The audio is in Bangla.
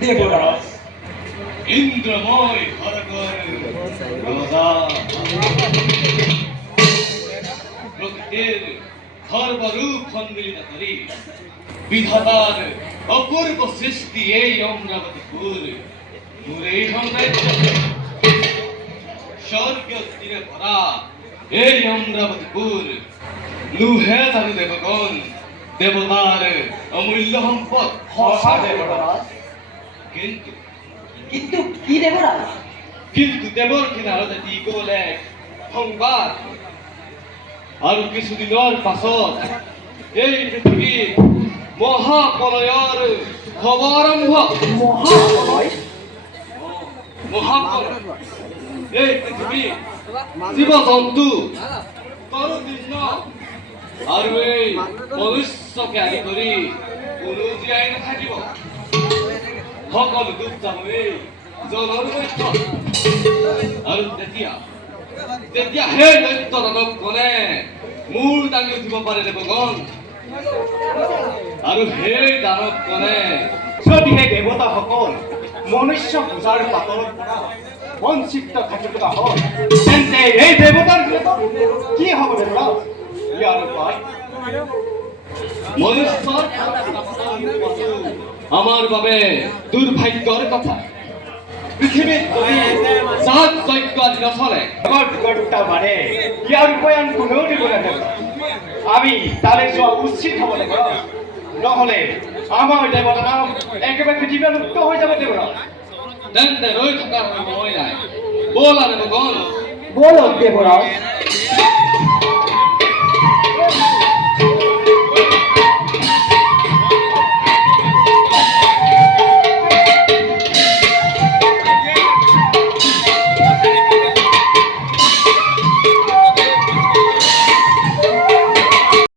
দেবরাজ ইন্দ্রময় হরকর রাজা প্রকৃতির সর্বরূপ সম্মিলিত করি বিধাতার অপূর্ব সৃষ্টি এই অমরাবতীপুর এই সাম্রাজ্য স্বর্গীয় তীরে ভরা এই অমরাবতীপুর নুহে জানু দেবগণ দেবতার অমূল্য সম্পদ হসা দেবরাজ কিন্তু কিন্তু কি দেবরাজ কিন্তু দেবর কিনারতে দি গ'ল এক সংবাদ আৰু কিছুদিনৰ পাছত এই পৃথিৱী মহাপ্ৰলয়ৰ খবৰাৰম্ভ মহাপ্ৰলয় মহাপ্ৰলয় এই পৃথিৱী জীৱ জন্তু তৰুতৃষ্ণ আৰু এই মনুষ্যকে আদি কৰি কোনো জীয়াই নাথাকিব সকলো ডুব যাব এই জলৰ মধ্য আৰু তেতিয়া সেই দৈত্য দানৱগণে মূৰ দাঙি উঠিব পাৰে দেৱগণ আৰু সেই দানৱগণে যদিহে দেৱতাসকল মনুষ্য পূজাৰ পাতলৰ পৰা বঞ্চিত থাকিবলৈ হয় তেন্তে এই দেৱতাৰ কি হ'ব দেৱৰাজ ইয়াৰ উপায় মনুষ্যৰ আমাৰ বাবে দুৰ্ভাগ্যৰ কথা পৃথিৱীত যাগ যজ্ঞ আদি নচলে দুটা মানে ইয়াৰ উপায়ন কোনেও দিব নাথাকে আমি তালৈ যোৱা উচিত হ'ব লাগিব নহ'লে আমাৰ দেৱতাৰ নাম একেবাৰে পৃথিৱীৰ লুপ্ত হৈ যাব দেৱৰাজ তেন্তে ৰৈ থকাৰ সময় নাই ব'লা দেৱগণ বলক দেবরাজ